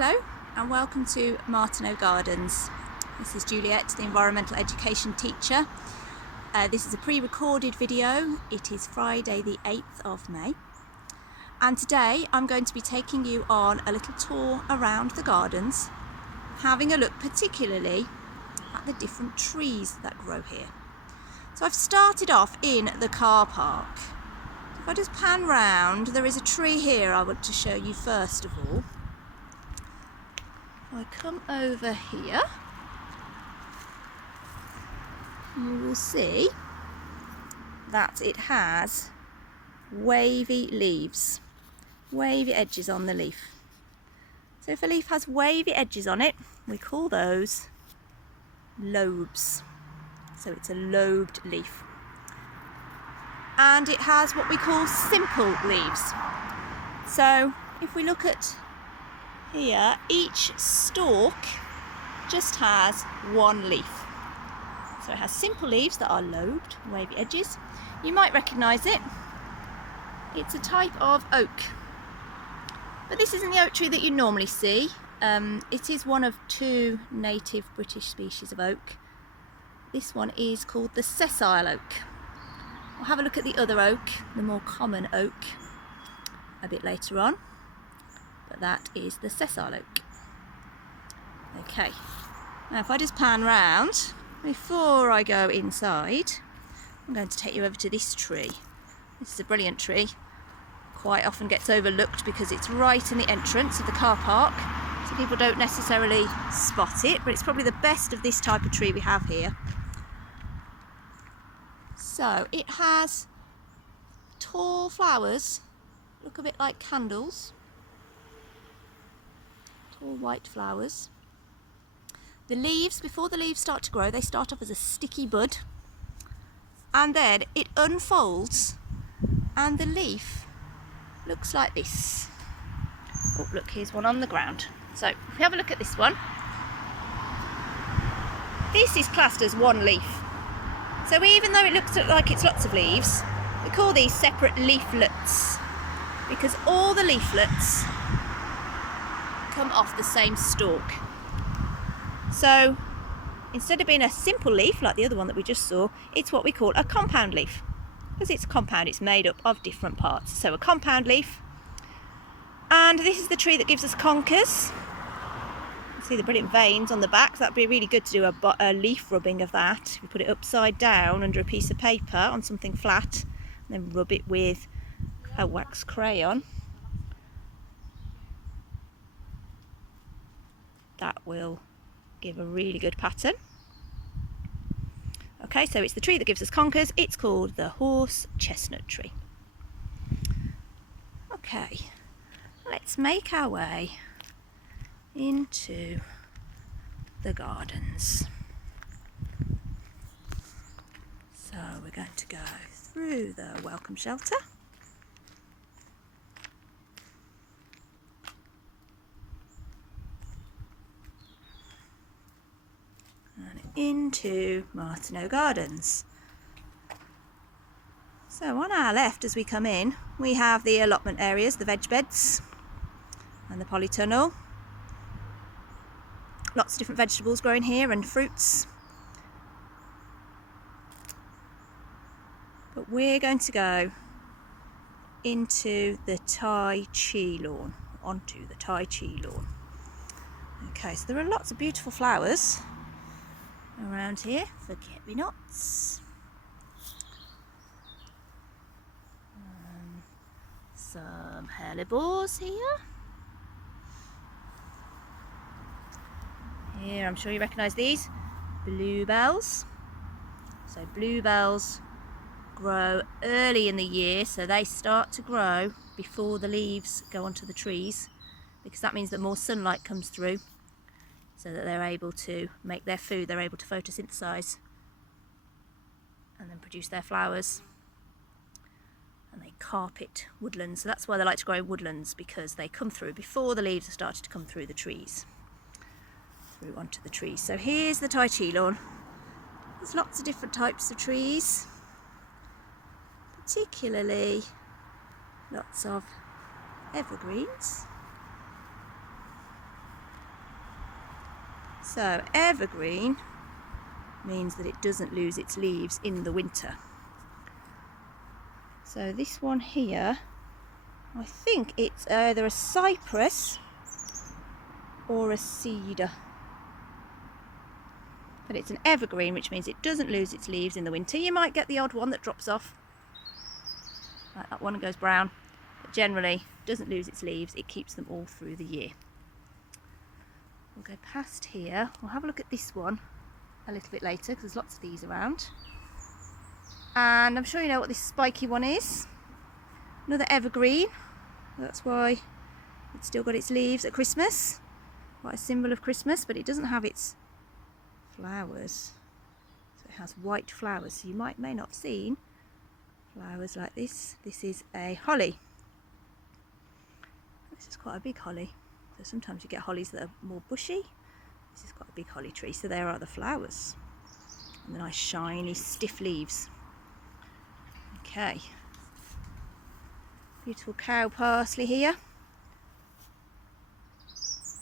Hello and welcome to Martineau Gardens. This is Juliet, the environmental education teacher. This is a pre-recorded video. It is Friday the 8th of May and today I'm going to be taking you on a little tour around the gardens, having a look particularly at the different trees that grow here. So I've started off in the car park. If I just pan round, there is a tree here I want to show you first of all. I come over here, you will see that it has wavy leaves, wavy edges on the leaf. So if a leaf has wavy edges on it, we call those lobes. So it's a lobed leaf. And it has what we call simple leaves. So if we look at here, each stalk just has one leaf. So it has simple leaves that are lobed, wavy edges. You might recognise it. It's a type of oak. But this isn't the oak tree that you normally see. It is one of two native British species of oak. This one is called the sessile oak. We'll have a look at the other oak, the more common oak, a bit later on. But that is the sessile oak. Okay, now if I just pan round, before I go inside, I'm going to take you over to this tree. This is a brilliant tree. Quite often gets overlooked because it's right in the entrance of the car park, so people don't necessarily spot it, but it's probably the best of this type of tree we have here. So it has tall flowers, look a bit like candles. Tall white flowers. The leaves, before the leaves start to grow, they start off as a sticky bud and then it unfolds and the leaf looks like this. Oh look, here's one on the ground. So if we have a look at this one, this is classed as one leaf. So even though it looks like it's lots of leaves, we call these separate leaflets because all the leaflets come off the same stalk. So instead of being a simple leaf like the other one that we just saw, it's what we call a compound leaf. Because it's compound, it's made up of different parts. So a compound leaf. And this is the tree that gives us conkers. You see the brilliant veins on the back. So that'd be really good to do a leaf rubbing of that. We put it upside down under a piece of paper on something flat and then rub it with a wax crayon. That will give a really good pattern. Okay, so it's the tree that gives us conkers. It's called the horse chestnut tree. Okay, let's make our way into the gardens. So we're going to go through the welcome shelter. Into Martineau Gardens. So on our left as we come in, we have the allotment areas, the veg beds and the polytunnel. Lots of different vegetables growing here and fruits. But we're going to go into the Tai Chi lawn, onto the Tai Chi lawn. Okay, so there are lots of beautiful flowers around here, forget-me-nots, some hellebores here. Here, I'm sure you recognise these, bluebells. So bluebells grow early in the year, so they start to grow before the leaves go onto the trees, because that means that more sunlight comes through. So that they're able to make their food, they're able to photosynthesize and then produce their flowers. And they carpet woodlands, so that's why they like to grow in woodlands, because they come through before the leaves have started to come through the trees, through onto the trees. So here's the Tai Chi lawn. There's lots of different types of trees, particularly lots of evergreens. So evergreen means that it doesn't lose its leaves in the winter. So this one here, I think it's either a cypress or a cedar. But it's an evergreen, which means it doesn't lose its leaves in the winter. You might get the odd one that drops off, like that one goes brown, but generally doesn't lose its leaves. It keeps them all through the year. We'll go past here. We'll have a look at this one a little bit later because there's lots of these around. And I'm sure you know what this spiky one is. Another evergreen. That's why it's still got its leaves at Christmas. Quite a symbol of Christmas, but it doesn't have its flowers. So it has white flowers. So you may not have seen flowers like this. This is a holly. This is quite a big holly. So sometimes you get hollies that are more bushy. This is quite a big holly tree. So there are the flowers. And the nice shiny stiff leaves. Okay. Beautiful cow parsley here.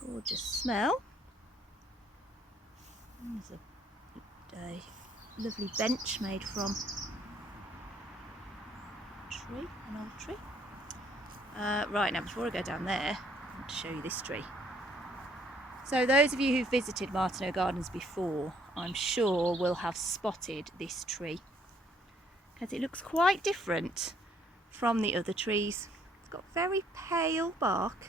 Gorgeous smell. There's a lovely bench made from an old tree. Right, now before I go down there, I want to show you this tree. So those of you who've visited Martineau Gardens before, I'm sure will have spotted this tree, because it looks quite different from the other trees. It's got very pale bark,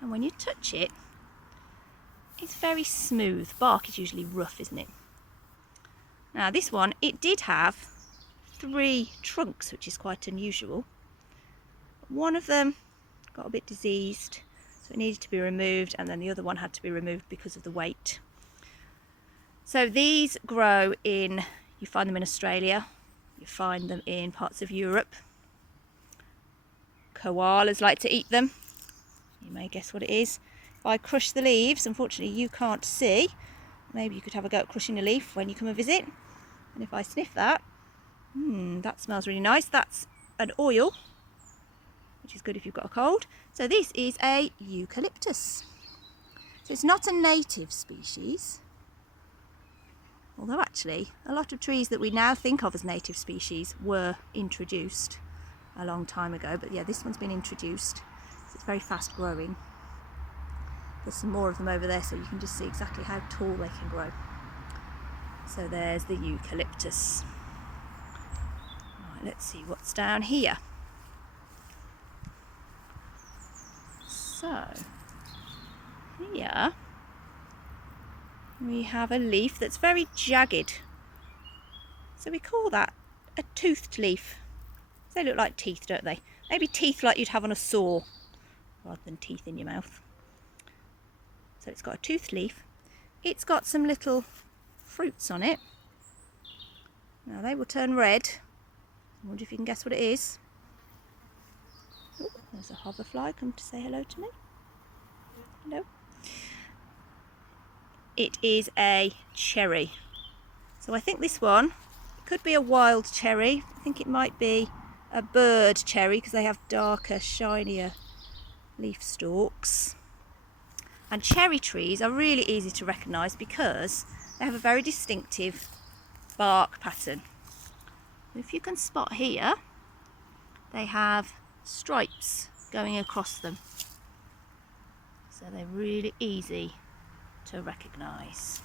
and when you touch it, it's very smooth. Bark is usually rough, isn't it? Now this one, it did have 3 trunks, which is quite unusual. One of them got a bit diseased, so it needed to be removed, and then the other one had to be removed because of the weight. So these grow in, you find them in Australia, you find them in parts of Europe. Koalas like to eat them. You may guess what it is. If I crush the leaves, unfortunately you can't see. Maybe you could have a go at crushing a leaf when you come and visit. And if I sniff that, that smells really nice. That's an oil, which is good if you've got a cold. So this is a eucalyptus. So it's not a native species, although actually a lot of trees that we now think of as native species were introduced a long time ago. But yeah, this one's been introduced. It's very fast growing. There's some more of them over there, so you can just see exactly how tall they can grow. So there's the eucalyptus. Right, let's see what's down here. So here we have a leaf that's very jagged. So we call that a toothed leaf. They look like teeth, don't they? Maybe teeth like you'd have on a saw rather than teeth in your mouth. So it's got a toothed leaf. It's got some little fruits on it. Now they will turn red. I wonder if you can guess what it is. Oh, there's a hoverfly come to say hello to me. Hello. It is a cherry. So I think this one could be a wild cherry. I think it might be a bird cherry because they have darker, shinier leaf stalks. And cherry trees are really easy to recognise because they have a very distinctive bark pattern. If you can spot here, they have stripes going across them. So they're really easy to recognise.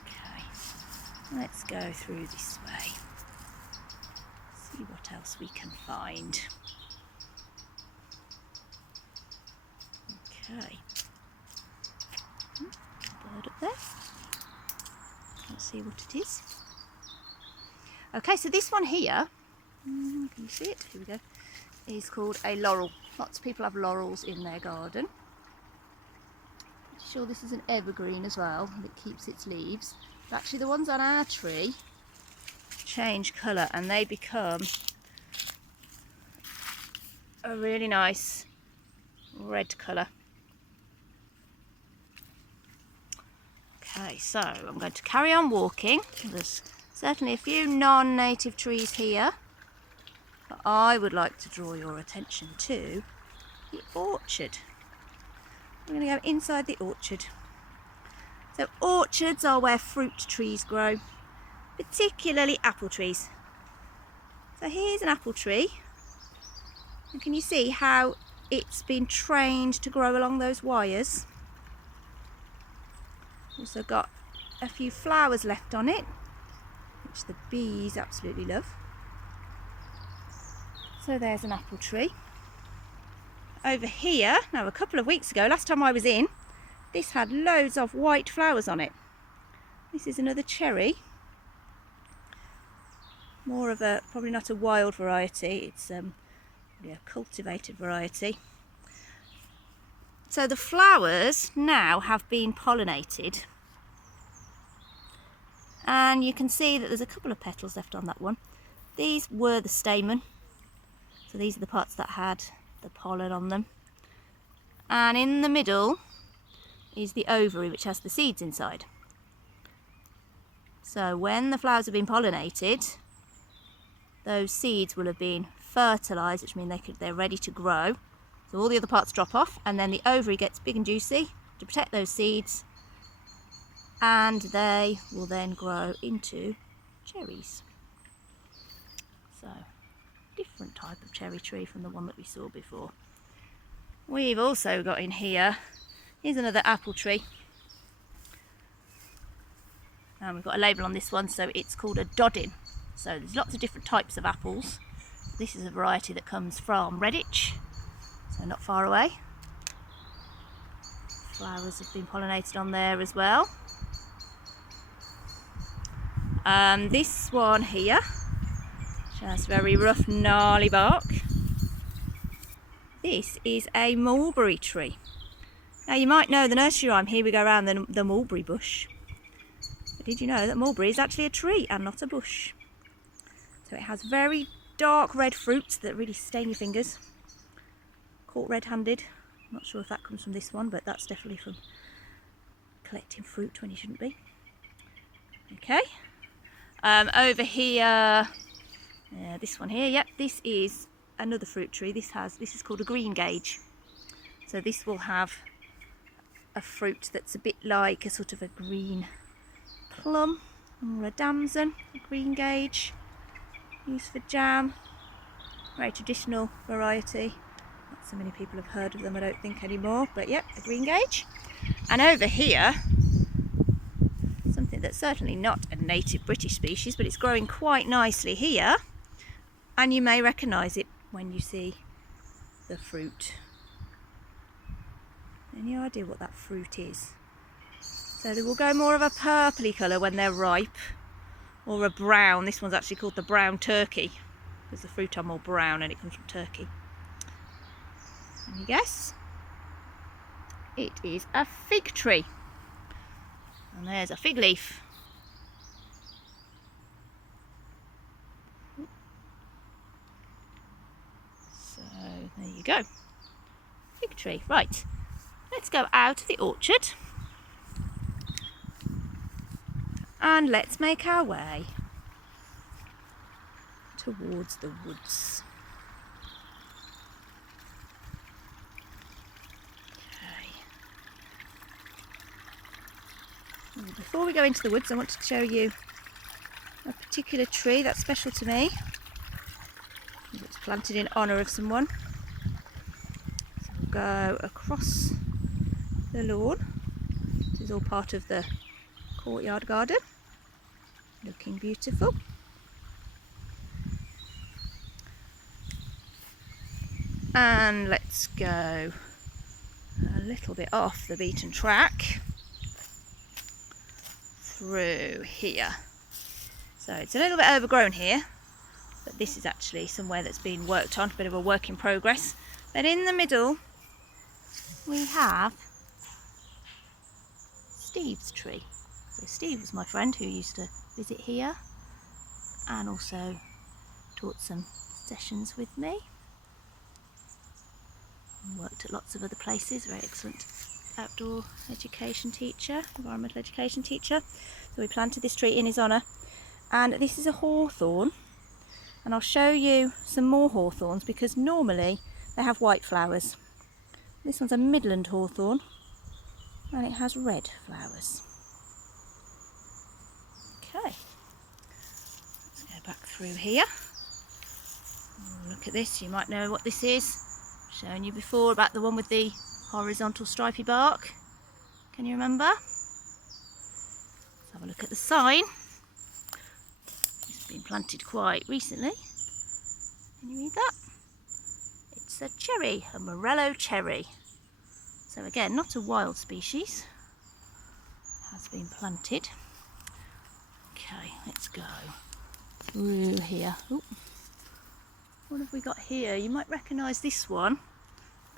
Okay, let's go through this way. See what else we can find. Okay. Bird up there. Let's see what it is. Okay, so this one here, can you see it? Here we go. Is called a laurel. Lots of people have laurels in their garden. I'm sure this is an evergreen as well, and it keeps its leaves. But actually the ones on our tree change colour and they become a really nice red colour. Okay, so I'm going to carry on walking. There's certainly a few non-native trees here, but I would like to draw your attention to the orchard. We're going to go inside the orchard. So orchards are where fruit trees grow, particularly apple trees. So here's an apple tree, and can you see how it's been trained to grow along those wires? Also got a few flowers left on it, which the bees absolutely love. So there's an apple tree. Over here, now a couple of weeks ago, last time I was in, this had loads of white flowers on it. This is another cherry. More of a, probably not a wild variety, it's a cultivated variety. So the flowers now have been pollinated. And you can see that there's a couple of petals left on that one. These were the stamen. So these are the parts that had the pollen on them. And in the middle is the ovary, which has the seeds inside. So when the flowers have been pollinated, those seeds will have been fertilised, which means they're ready to grow. So all the other parts drop off, and then the ovary gets big and juicy to protect those seeds, and they will then grow into cherries. So, different type of cherry tree from the one that we saw before. We've also got in here, here's another apple tree. And we've got a label on this one, so it's called a Doddin. So there's lots of different types of apples. This is a variety that comes from Redditch, so not far away. Flowers have been pollinated on there as well. This one here, which has very rough, gnarly bark. This is a mulberry tree. Now you might know the nursery rhyme, here we go around the mulberry bush. But did you know that mulberry is actually a tree and not a bush? So it has very dark red fruits that really stain your fingers. Caught red-handed. I'm not sure if that comes from this one, but that's definitely from collecting fruit when you shouldn't be. Okay. Over here, this one here, yep, this is another fruit tree. This is called a green gauge. So this will have a fruit that's a bit like a sort of a green plum or a damson, a green gauge, used for jam. Very traditional variety. Not so many people have heard of them, I don't think, anymore, but yep, a green gauge. And over here, something that's certainly not a native British species, but it's growing quite nicely here, and you may recognise it when you see the fruit. Any idea what that fruit is? So they will go more of a purpley colour when they're ripe, or a brown. This one's actually called the brown turkey, because the fruit are more brown and it comes from Turkey. Can you guess? It is a fig tree. And there's a fig leaf. So there you go. Fig tree. Right. Let's go out of the orchard. And let's make our way towards the woods. Before we go into the woods, I want to show you a particular tree that's special to me. It's planted in honour of someone. So we'll go across the lawn. This is all part of the courtyard garden. Looking beautiful. And let's go a little bit off the beaten track. Through here. So it's a little bit overgrown here, but this is actually somewhere that's been worked on, a bit of a work in progress. But in the middle we have Steve's tree. So Steve was my friend who used to visit here and also taught some sessions with me and worked at lots of other places. Very excellent outdoor education teacher, environmental education teacher. So we planted this tree in his honour, and this is a hawthorn, and I'll show you some more hawthorns because normally they have white flowers. This one's a Midland Hawthorne, and it has red flowers. Okay, let's go back through here. Look at this, you might know what this is. I've shown you before about the one with the horizontal stripy bark. Can you remember? Let's have a look at the sign. It's been planted quite recently. Can you read that? It's a cherry, a morello cherry. So again, not a wild species. Has been planted. Okay, let's go through here. Ooh. What have we got here? You might recognise this one.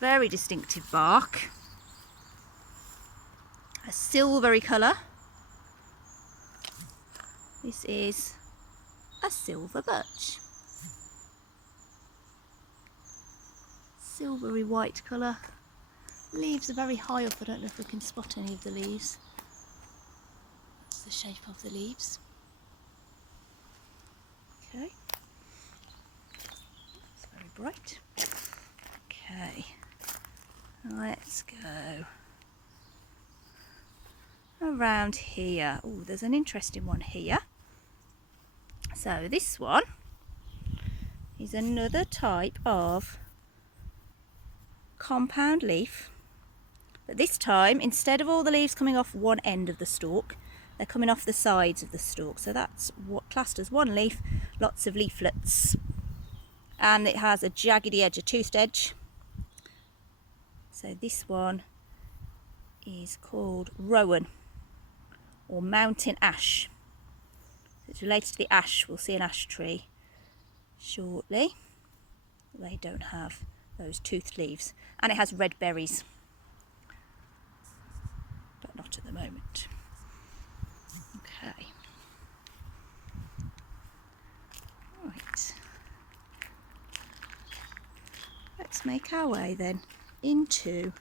Very distinctive bark. A silvery colour. This is a silver birch. Silvery white colour. Leaves are very high up. I don't know if we can spot any of the leaves. That's the shape of the leaves. Okay. It's very bright. Okay. Let's go around here. Oh, there's an interesting one here. So this one is another type of compound leaf, but this time instead of all the leaves coming off one end of the stalk, they're coming off the sides of the stalk. So that's what classed as one leaf, lots of leaflets, and it has a jaggedy edge, a toothed edge. So this one is called Rowan or mountain ash. It's related to the ash. We'll see an ash tree shortly. They don't have those toothed leaves, and it has red berries, but not at the moment. Okay. Right. Let's make our way then into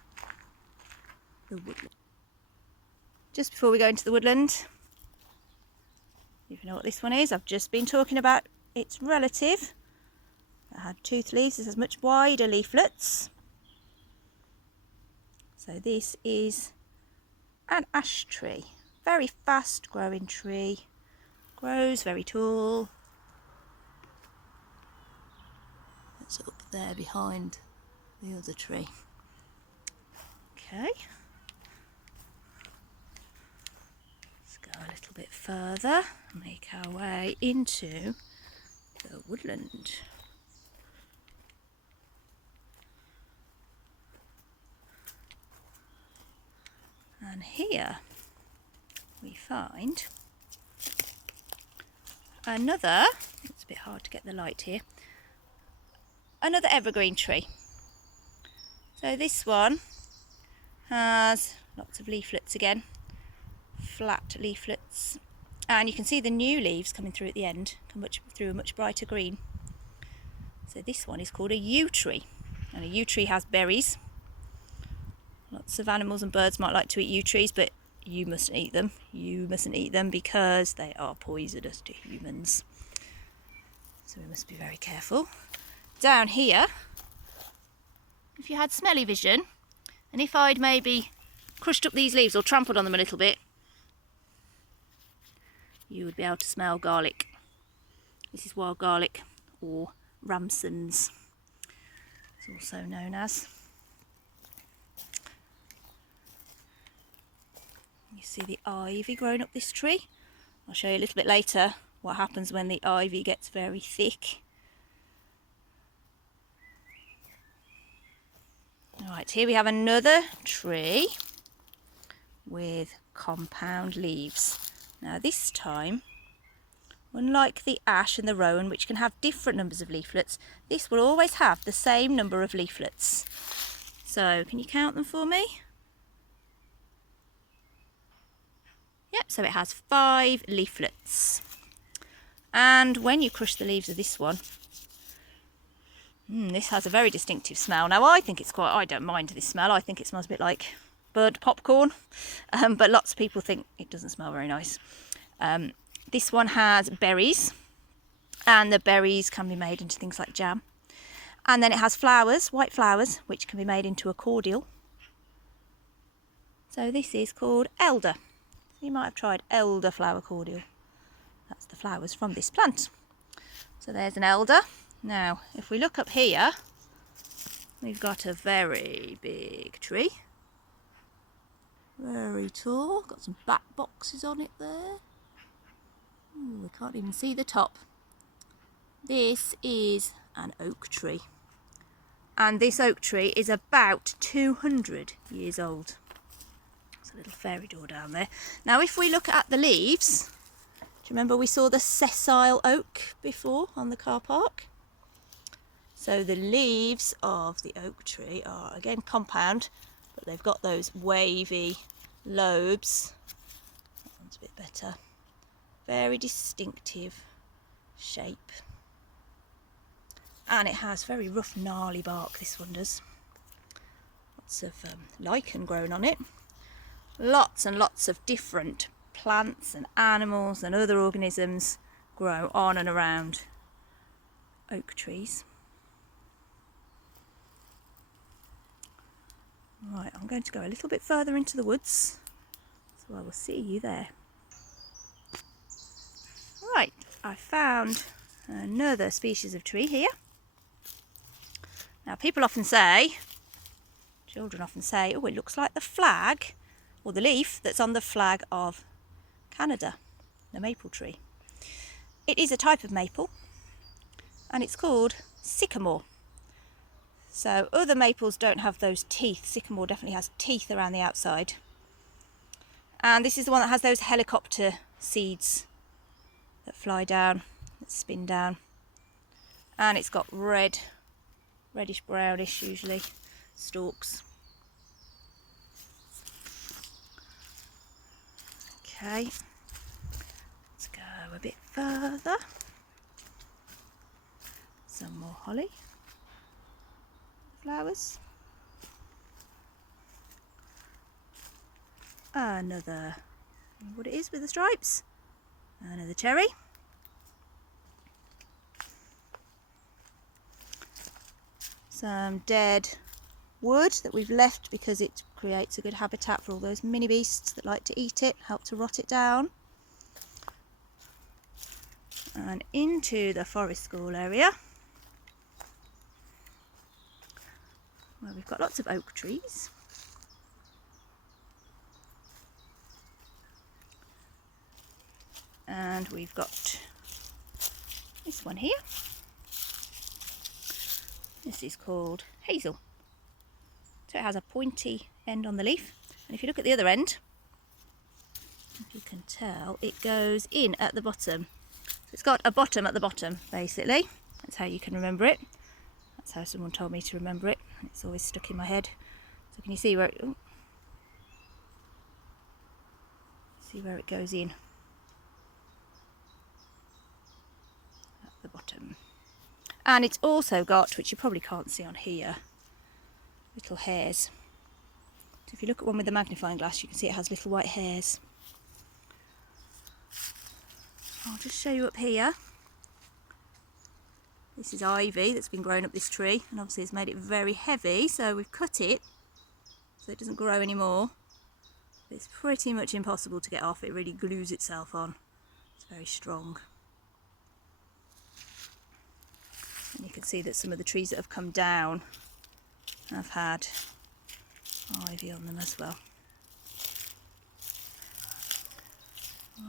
the woodland. Just before we go into the woodland, if you know what this one is, I've just been talking about its relative that had toothed leaves. This has much wider leaflets. So this is an ash tree, very fast growing tree, grows very tall. It's up there behind the other tree. Okay. Let's go a little bit further and make our way into the woodland. And here we find another, it's a bit hard to get the light here, another evergreen tree. So this one has lots of leaflets again, flat leaflets, and you can see the new leaves coming through at the end, come through a much brighter green. So this one is called a yew tree, and a yew tree has berries. Lots of animals and birds might like to eat yew trees, but you mustn't eat them. You mustn't eat them because they are poisonous to humans. So we must be very careful. Down here, if you had smelly vision, and if I'd maybe crushed up these leaves or trampled on them a little bit, you would be able to smell garlic. This is wild garlic, or ramsons, it's also known as. You see the ivy growing up this tree. I'll show you a little bit later what happens when the ivy gets very thick. Alright, here we have another tree with compound leaves. Now this time, unlike the ash and the rowan, which can have different numbers of leaflets, this will always have the same number of leaflets. So, can you count them for me? Yep, so it has 5 leaflets. And when you crush the leaves of this one, this has a very distinctive smell. Now I don't mind this smell. I think it smells a bit like bird popcorn, but lots of people think it doesn't smell very nice. This one has berries, and the berries can be made into things like jam. And then it has flowers, white flowers, which can be made into a cordial. So this is called elder. You might have tried elderflower cordial. That's the flowers from this plant. So there's an elder. Now, if we look up here, we've got a very big tree. Very tall. Got some back boxes on it there. Ooh, we can't even see the top. This is an oak tree. And this oak tree is about 200 years old. There's a little fairy door down there. Now, if we look at the leaves, do you remember we saw the sessile oak before on the car park? So the leaves of the oak tree are again compound, but they've got those wavy lobes. That one's a bit better. Very distinctive shape. And it has very rough, gnarly bark, this one does. Lots of lichen grown on it. Lots and lots of different plants and animals and other organisms grow on and around oak trees. Right, I'm going to go a little bit further into the woods, so I will see you there. Right, I found another species of tree here. Now, people often say, children often say, oh, it looks like the flag or the leaf that's on the flag of Canada, the maple tree. It is a type of maple and it's called sycamore. So other maples don't have those teeth. Sycamore definitely has teeth around the outside. And this is the one that has those helicopter seeds that fly down, that spin down. And it's got reddish brownish usually stalks. Okay, let's go a bit further. Some more holly flowers. Another, what it is with the stripes. Another cherry. Some dead wood that we've left because it creates a good habitat for all those mini beasts that like to eat it, help to rot it down. And into the forest school area, where we've got lots of oak trees. And we've got this one here. This is called Hazel. So it has a pointy end on the leaf, and if you look at the other end, if you can tell, it goes in at the bottom. So it's got a bottom at the bottom, basically. That's how you can remember it. That's how someone told me to remember it. It's always stuck in my head. So can you see where it, see where it goes in? At the bottom. And it's also got, which you probably can't see on here, little hairs. So if you look at one with the magnifying glass, you can see it has little white hairs. I'll just show you up here. This is ivy that's been growing up this tree, and obviously it's made it very heavy, so we've cut it so it doesn't grow anymore. It's pretty much impossible to get off. It really glues itself on. It's very strong. And you can see that some of the trees that have come down have had ivy on them as well.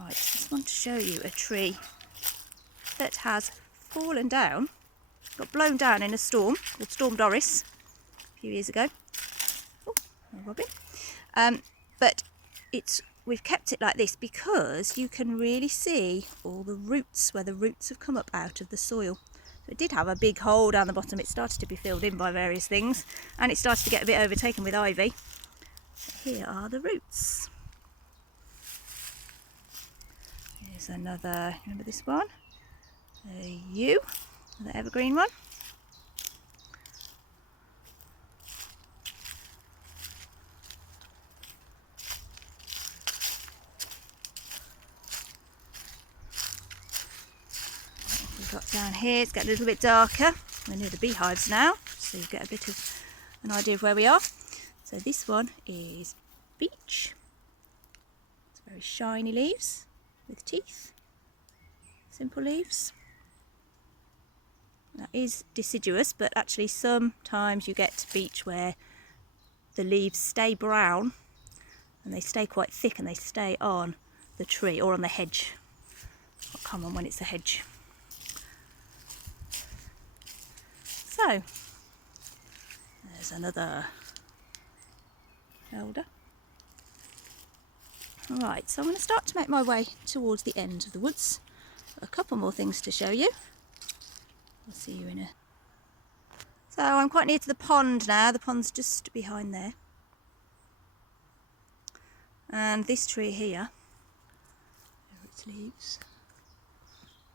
Right, just want to show you a tree that has fallen down, got blown down in a storm called Storm Doris a few years ago. Oh, a robin. But we've kept it like this because you can really see all the roots, where the roots have come up out of the soil. So it did have a big hole down the bottom. It started to be filled in by various things, and it started to get a bit overtaken with ivy. But here are the roots. Here's another, remember this one? A yew, the evergreen one. We've got down here, it's getting a little bit darker. We're near the beehives now, so you get a bit of an idea of where we are. So this one is beech. It's very shiny leaves with teeth. Simple leaves. That is deciduous, but actually sometimes you get beech where the leaves stay brown and they stay quite thick and they stay on the tree or on the hedge. Quite common when it's a hedge. So, there's another elder. Alright, so I'm going to start to make my way towards the end of the woods. A couple more things to show you. I'll see you in a... So I'm quite near to the pond now. The pond's just behind there. And this tree here, there are its leaves.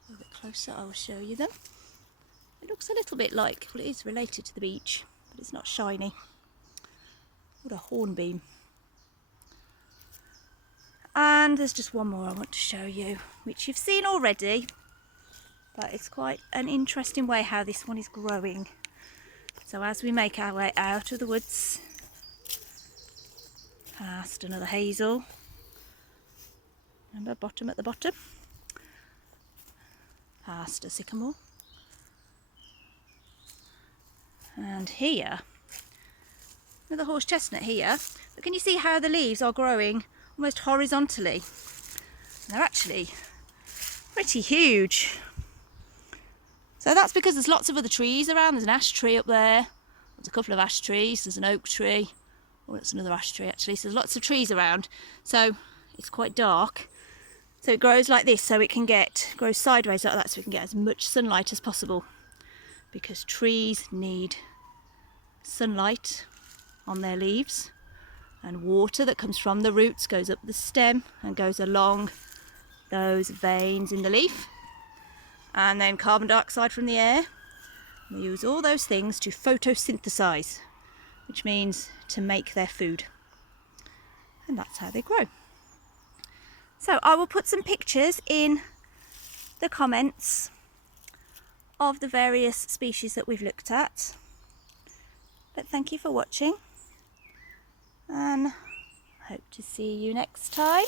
A little bit closer, I will show you them. It looks a little bit like, well, it is related to the beech, but it's not shiny. What a hornbeam. And there's just one more I want to show you, which you've seen already, but it's quite an interesting way how this one is growing. So as we make our way out of the woods, past another hazel, remember bottom at the bottom, past a sycamore, and here, another horse chestnut here, but can you see how the leaves are growing almost horizontally? And they're actually pretty huge. So that's because there's lots of other trees around. There's an ash tree up there, there's a couple of ash trees, there's an oak tree, oh, that's another ash tree actually, so there's lots of trees around. So it's quite dark. So it grows like this, so it can grow sideways like that, so it can get as much sunlight as possible. Because trees need sunlight on their leaves, and water that comes from the roots goes up the stem and goes along those veins in the leaf. And then carbon dioxide from the air. They use all those things to photosynthesize, which means to make their food. And that's how they grow. So I will put some pictures in the comments of the various species that we've looked at. But thank you for watching, and hope to see you next time,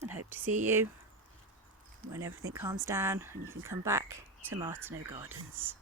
and hope to see you when everything calms down and you can come back to Martineau Gardens.